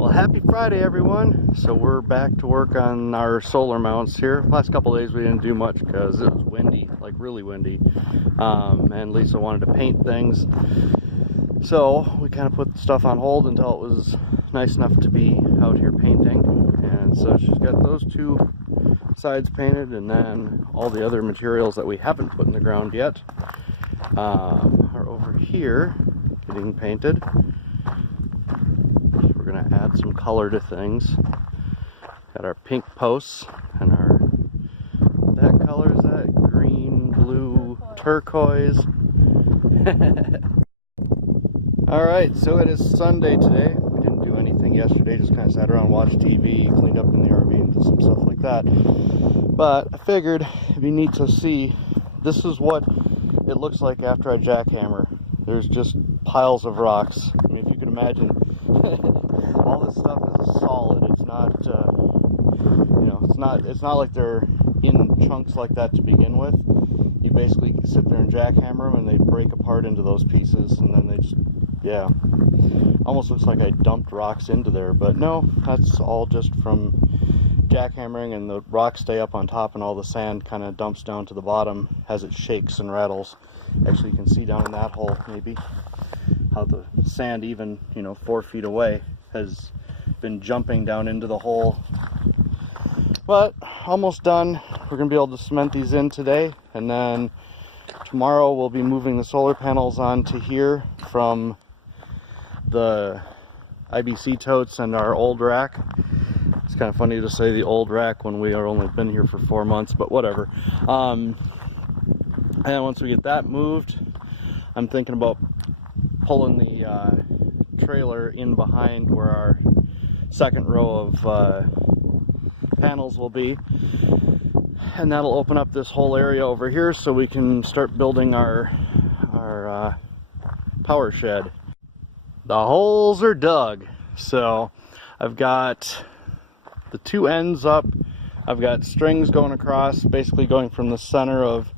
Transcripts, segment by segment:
Well, happy Friday, everyone. So we're back to work on our solar mounts here. Last couple days we didn't do much because it was windy, like really windy. And Lisa wanted to paint things. So we kind of put stuff on hold until it was nice enough to be out here painting. And so she's got those two sides painted, and then all the other materials that we haven't put in the ground yet are over here getting painted. We're going to add some color to things. Got our pink posts and our, that color is that? Green, blue, turquoise. Alright, so it is Sunday today. We didn't do anything yesterday, just kind of sat around, watched TV, cleaned up in the RV and did some stuff like that. But I figured it'd be neat to see, this is what it looks like after I jackhammer. There's just piles of rocks. I mean, if you can imagine, all this stuff is solid. It's not, you know, it's not like they're in chunks like that to begin with. You basically sit there and jackhammer them, and they break apart into those pieces, and then they just, yeah, almost looks like I dumped rocks into there, but no, that's all just from jackhammering, and the rocks stay up on top, and all the sand kind of dumps down to the bottom as it shakes and rattles. Actually, you can see down in that hole, maybe, how the sand, even, you know, 4 feet away, has been jumping down into the hole. But almost done. We're gonna be able to cement these in today, and then tomorrow we'll be moving the solar panels onto here from the IBC totes and our old rack. It's kind of funny to say the old rack when we are only been here for 4 months, but whatever. And then once we get that moved, I'm thinking about pulling the trailer in behind where our second row of panels will be, and that'll open up this whole area over here so we can start building our power shed. The holes are dug, so I've got the two ends up. I've got strings going across, basically going from the center of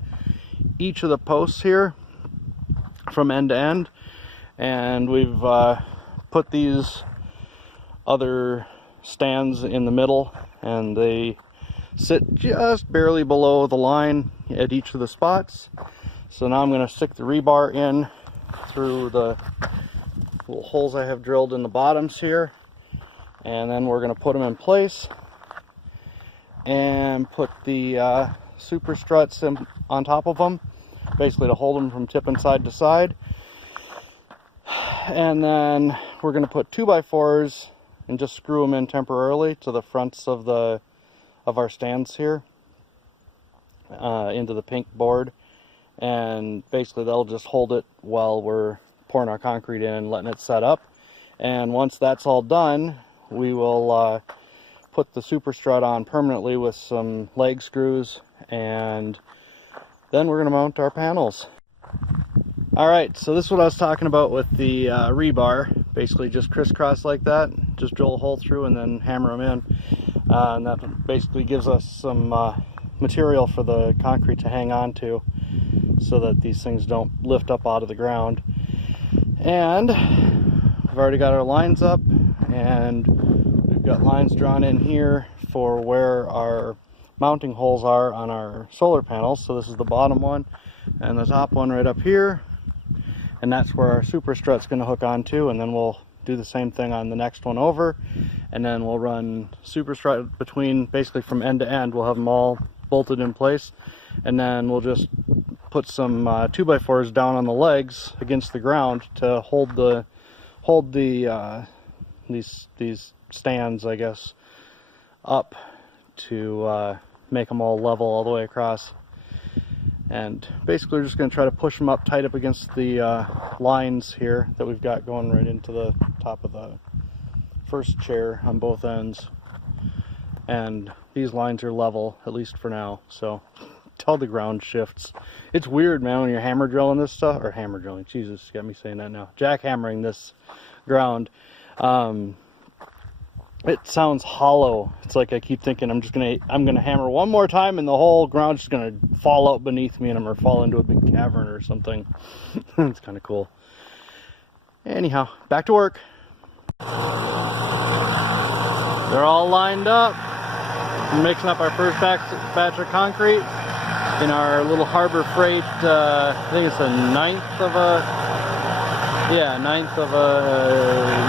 each of the posts here from end to end, and we've put these other stands in the middle, and they sit just barely below the line at each of the spots. So now I'm going to stick the rebar in through the little holes I have drilled in the bottoms here, and then we're going to put them in place and put the super struts on top of them, basically to hold them from tipping side to side. And then we're going to put 2x4s and just screw them in temporarily to the fronts of our stands here into the pink board, and basically they'll just hold it while we're pouring our concrete in and letting it set up. And once that's all done, we will put the super strut on permanently with some leg screws, and then we're going to mount our panels. Alright, so this is what I was talking about with the rebar. Basically just crisscross like that, just drill a hole through and then hammer them in. And that basically gives us some material for the concrete to hang on to, so that these things don't lift up out of the ground. And we've already got our lines up, and we've got lines drawn in here for where our mounting holes are on our solar panels. So this is the bottom one and the top one right up here, and that's where our super strut's going to hook onto. And then we'll do the same thing on the next one over, and then we'll run super strut between, basically from end to end. We'll have them all bolted in place, and then we'll just put some 2x4s down on the legs against the ground to hold these stands, I guess, up to make them all level all the way across. And basically we're just going to try to push them up tight up against the lines here that we've got going right into the top of the first chair on both ends. And these lines are level, at least for now, so till the ground shifts. It's weird, man, when you're hammer drilling this stuff, or hammer drilling, Jesus, got me saying that now, jackhammering this ground. It sounds hollow. It's like I keep thinking I'm gonna hammer one more time and the whole ground's just gonna fall out beneath me and I'm gonna fall into a big cavern or something. It's kind of cool. Anyhow, back to work. They're all lined up. We're mixing up our first batch of concrete in our little Harbor Freight, I think it's a ninth of a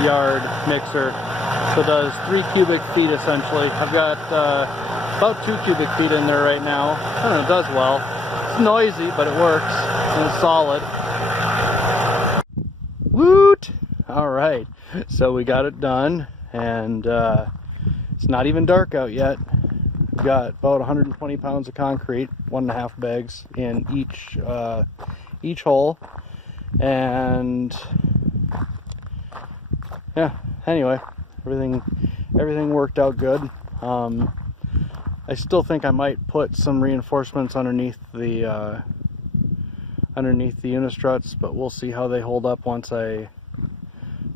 yard mixer. So it does 3 cubic feet essentially. I've got about 2 cubic feet in there right now. I don't know, it does well. It's noisy, but it works and it's solid. Woot! Alright, so we got it done, and it's not even dark out yet. We've got about 120 pounds of concrete, 1.5 bags in each hole, and yeah, anyway, everything worked out good. I still think I might put some reinforcements underneath the unistruts, but we'll see how they hold up once I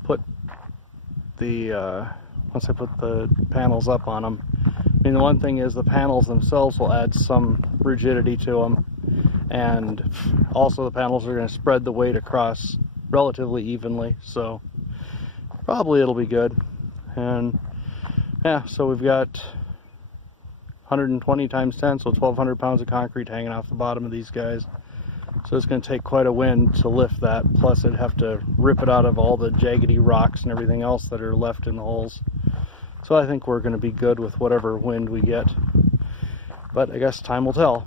put the panels up on them. I mean, the one thing is the panels themselves will add some rigidity to them, and also the panels are going to spread the weight across relatively evenly, so probably it'll be good. And yeah, so we've got 120 times 10, so 1,200 pounds of concrete hanging off the bottom of these guys. So it's going to take quite a wind to lift that, plus I'd have to rip it out of all the jaggedy rocks and everything else that are left in the holes. So I think we're going to be good with whatever wind we get, but I guess time will tell.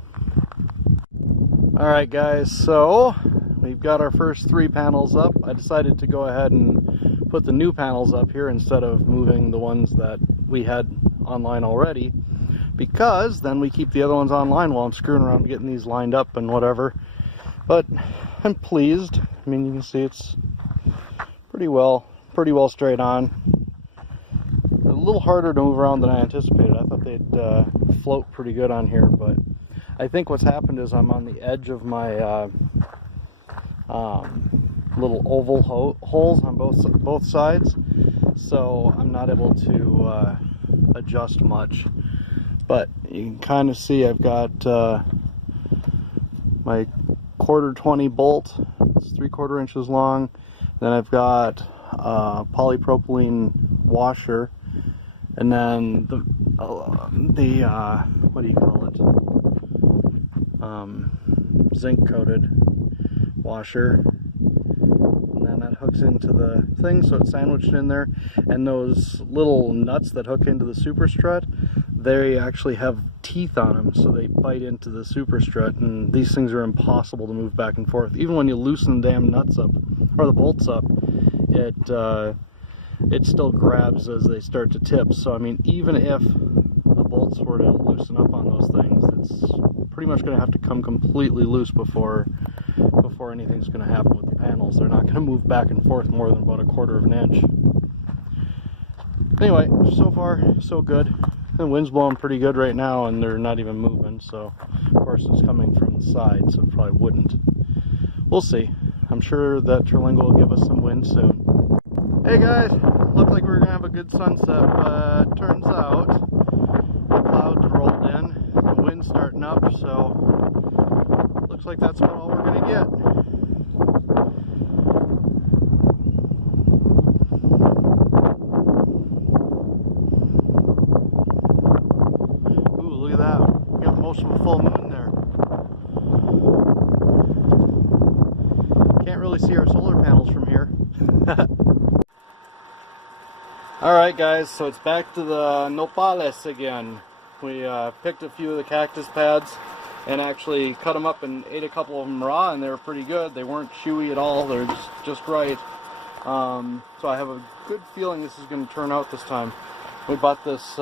Alright guys, so we've got our first 3 panels up. I decided to go ahead and put the new panels up here instead of moving the ones that we had online already, because then we keep the other ones online while I'm screwing around getting these lined up and whatever. But I'm pleased. I mean, you can see it's pretty well straight on. A little harder to move around than I anticipated. I thought they'd float pretty good on here, but I think what's happened is I'm on the edge of my little oval holes on both sides, so I'm not able to adjust much. But you can kind of see I've got my 1/4 bolt. It's 3/4 inches long. Then I've got a polypropylene washer, and then the what do you call it? Zinc coated washer. And then that hooks into the thing, so it's sandwiched in there. And those little nuts that hook into the super strut, they actually have teeth on them, so they bite into the super strut, and these things are impossible to move back and forth. Even when you loosen the damn nuts up, or the bolts up, it still grabs as they start to tip. So I mean, even if the bolts were to loosen up on those things, it's pretty much going to have to come completely loose before anything's going to happen with the panels. They're not going to move back and forth more than about 1/4 inch. Anyway, so far so good. The wind's blowing pretty good right now, and they're not even moving, so of course it's coming from the side, so it probably wouldn't. We'll see. I'm sure that Terlingo will give us some wind soon. Hey guys, looked like we were going to have a good sunset, but turns out the clouds rolled in, the wind's starting up, so looks like that's about all we're going to get. Most of a full moon there. Can't really see our solar panels from here. Alright guys, so it's back to the Nopales again. We picked a few of the cactus pads and actually cut them up and ate a couple of them raw, and they were pretty good. They weren't chewy at all, they're just right. So I have a good feeling this is going to turn out this time. We bought this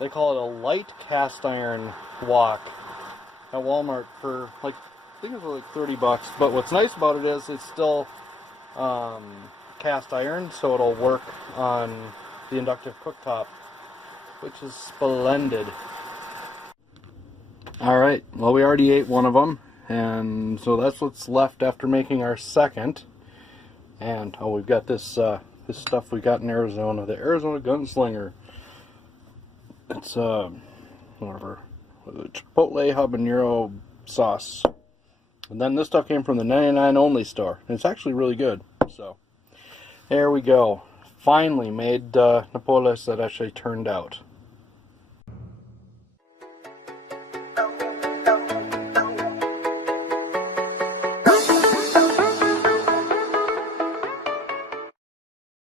they call it a light cast iron wok at Walmart for like, I think it was like 30 bucks. But what's nice about it is it's still cast iron, so it'll work on the inductive cooktop, which is splendid. Alright, well, we already ate one of them, and so that's what's left after making our second. And oh, we've got this this stuff we got in Arizona, the Arizona Gunslinger. It's whatever, chipotle habanero sauce, and then this stuff came from the 99 Only store, and it's actually really good. So there we go, finally made Nopales that actually turned out.